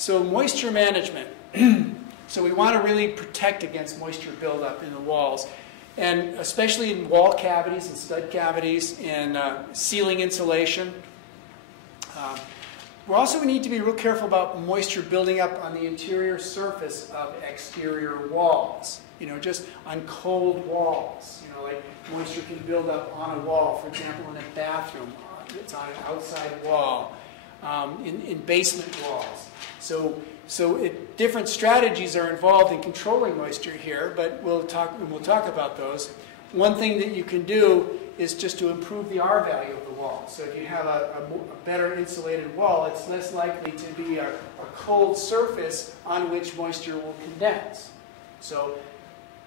So moisture management. So we want to really protect against moisture buildup in the walls, and especially in wall cavities and stud cavities and ceiling insulation. We need to be real careful about moisture building up on the interior surface of exterior walls. You know, just on cold walls. You know, like moisture can build up on a wall. For example, in a bathroom, it's on an outside wall. In basement walls. So different strategies are involved in controlling moisture here, but we'll talk about those. One thing that you can do is just to improve the R value of the wall. So if you have a better insulated wall, it's less likely to be a cold surface on which moisture will condense. So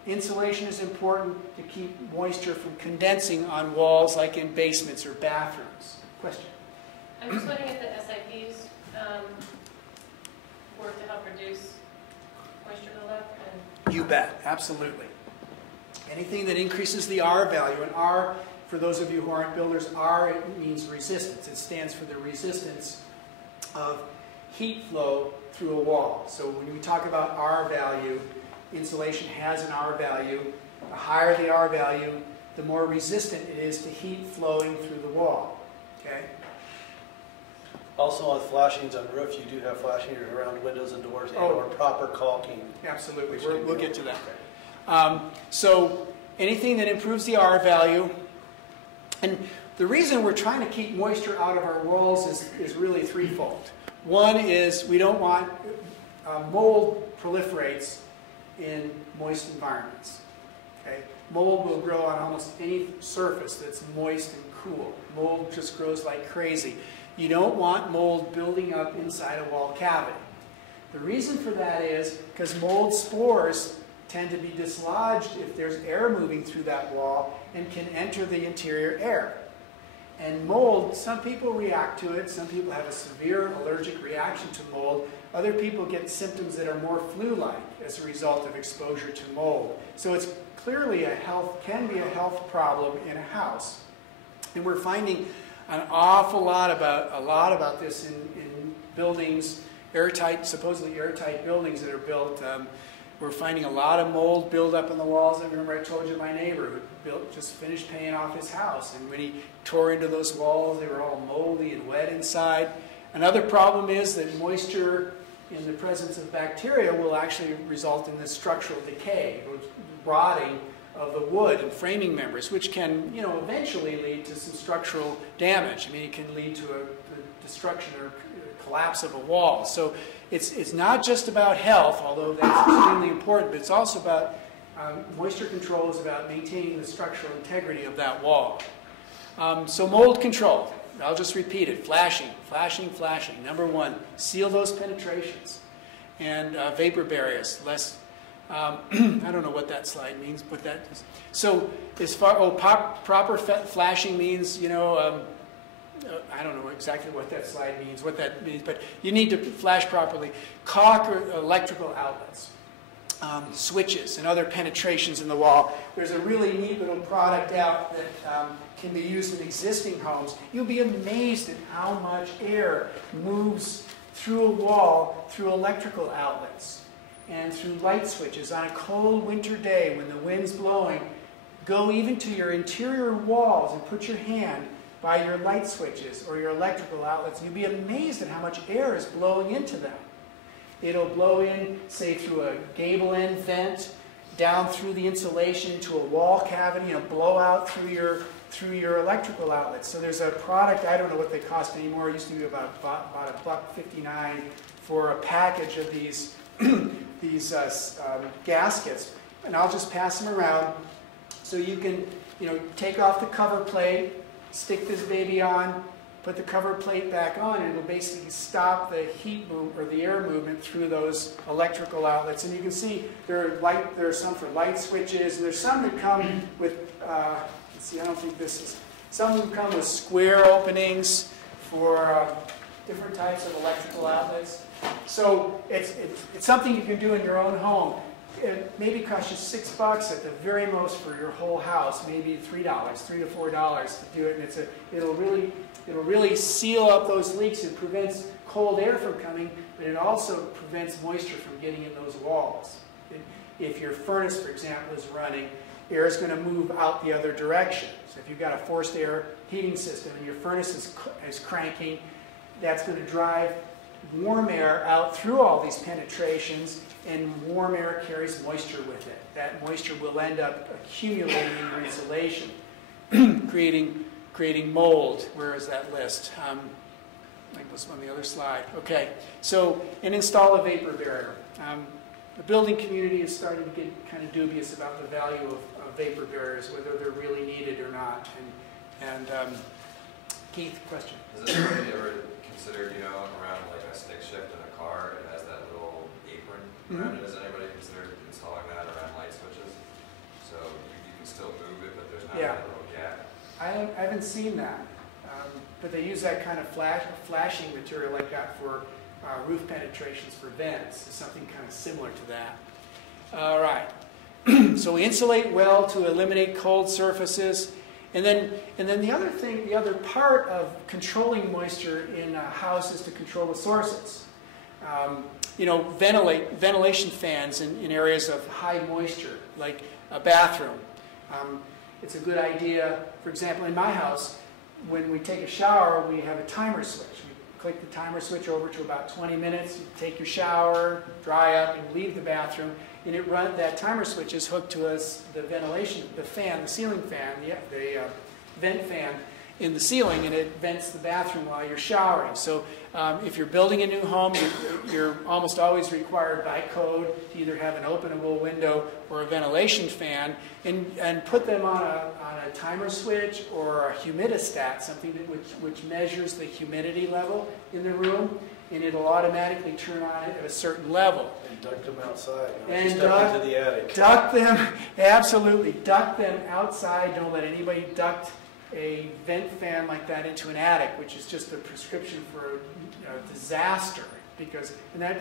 insulation is important to keep moisture from condensing on walls like in basements or bathrooms. Question? I'm just wondering if the SIPs work to help reduce moisture buildup. You bet, absolutely. Anything that increases the R value, and R, for those of you who aren't builders, R it means resistance. It stands for the resistance of heat flow through a wall. So when we talk about R value, insulation has an R value. The higher the R value, the more resistant it is to heat flowing through the wall. Okay? Also on flashings on roofs, you do have flashing around windows and doors and or proper caulking. Absolutely, we'll get to that. So anything that improves the R value, and the reason we're trying to keep moisture out of our walls is really threefold. One is we don't want, mold proliferates in moist environments. Okay? Mold will grow on almost any surface that's moist and cool. Mold just grows like crazy. You don't want mold building up inside a wall cavity. The reason for that is because mold spores tend to be dislodged if there's air moving through that wall and can enter the interior air. And mold, some people react to it. Some people have a severe allergic reaction to mold. Other people get symptoms that are more flu-like as a result of exposure to mold. So it's clearly can be a health problem in a house. And we're finding an awful lot about this in buildings, supposedly airtight buildings that are built. We're finding a lot of mold buildup in the walls. I remember I told you my neighbor who just finished paying off his house, and when he tore into those walls, they were all moldy and wet inside. Another problem is that moisture in the presence of bacteria will actually result in this structural decay, rotting of the wood and framing members, which can, eventually lead to some structural damage. I mean, it can lead to a destruction or collapse of a wall. So it's not just about health, although that's extremely important, but it's also about moisture control is about maintaining the structural integrity of that wall. So mold control, I'll just repeat it: flashing, flashing, flashing. Number one, seal those penetrations, and vapor barriers, less. I don't know what that slide means, but that is. So as far, proper flashing means, I don't know exactly what that slide means, but you need to flash properly. Caulk or electrical outlets, switches, and other penetrations in the wall. There's a really neat little product out that can be used in existing homes. You'll be amazed at how much air moves through a wall through electrical outlets and through light switches. On a cold winter day when the wind's blowing, go even to your interior walls and put your hand by your light switches or your electrical outlets. You'll be amazed at how much air is blowing into them. It'll blow in, say, through a gable end vent, down through the insulation to a wall cavity, and blow out through your electrical outlets. So there's a product, I don't know what they cost anymore. It used to be about $1.59 for a package of these gaskets, and I'll just pass them around so you can take off the cover plate, stick this baby on, put the cover plate back on, and it'll basically stop the heat move or the air movement through those electrical outlets. And you can see there are some for light switches, and there's some that come with let's see, I don't think this is, some of them come with square openings for different types of electrical outlets. So it's something you can do in your own home. it maybe costs you $6 at the very most for your whole house, maybe $3, $3 to $4 to do it, and it'll really seal up those leaks. It prevents cold air from coming, but it also prevents moisture from getting in those walls. If your furnace, for example, is running, air is going to move out the other direction. So if you've got a forced air heating system and your furnace is cranking, that's going to drive warm air out through all these penetrations, and warm air carries moisture with it. That moisture will end up accumulating in your insulation, creating mold. Where is that list? Like this on the other slide. Okay, so, and install a vapor barrier. The building community is starting to get kind of dubious about the value of vapor barriers, whether they're really needed or not. And Keith, question? Has anybody ever considered, around like a stick shift in a car, it has that little apron around it? Has anybody considered installing that around light switches? So you can still move it, but there's not that little gap. I haven't seen that, but they use that kind of flashing material like that for roof penetrations for vents, something kind of similar to that. All right. So we insulate well to eliminate cold surfaces. And then the other thing, the other part of controlling moisture in a house is to control the sources. Ventilation fans in areas of high moisture, like a bathroom. It's a good idea, for example, in my house, when we take a shower, we have a timer switch. We click the timer switch over to about 20 minutes, you take your shower, dry up, and leave the bathroom. And that timer switch is hooked to the ventilation, the fan, the ceiling fan, the vent fan in the ceiling, and it vents the bathroom while you're showering. So if you're building a new home, you're almost always required by code to either have an openable window or a ventilation fan, and put them on a timer switch or a humidistat, something which measures the humidity level in the room, and it'll automatically turn on it at a certain level. And duct them outside. And step into the attic. Duct them, absolutely. Duct them outside. Don't let anybody duct a vent fan like that into an attic, which is just a prescription for disaster.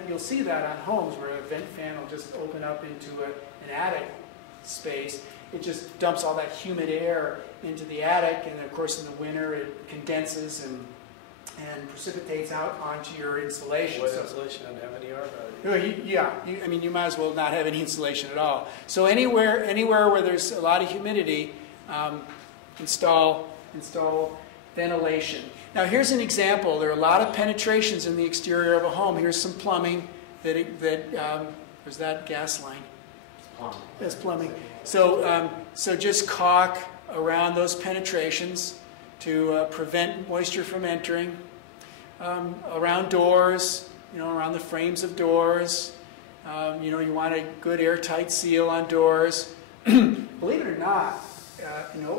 You'll see that on homes where a vent fan will just open up into an attic space. It just dumps all that humid air into the attic, and of course in the winter it condenses and precipitates out onto your insulation. What insulation doesn't have any R value? You might as well not have any insulation at all. So anywhere where there's a lot of humidity, install ventilation. Now here's an example. There are a lot of penetrations in the exterior of a home. Here's some plumbing where's that gas line? That's plumbing. So just caulk around those penetrations to prevent moisture from entering. Around doors, around the frames of doors. You want a good airtight seal on doors. Believe it or not,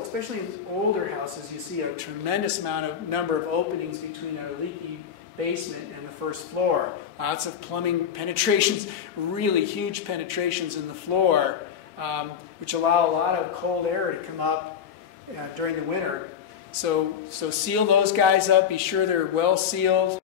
especially in older houses, you see a tremendous number of openings between a leaky basement and the first floor. Lots of plumbing penetrations, really huge penetrations in the floor, which allow a lot of cold air to come up during the winter. So seal those guys up. Be sure they're well sealed.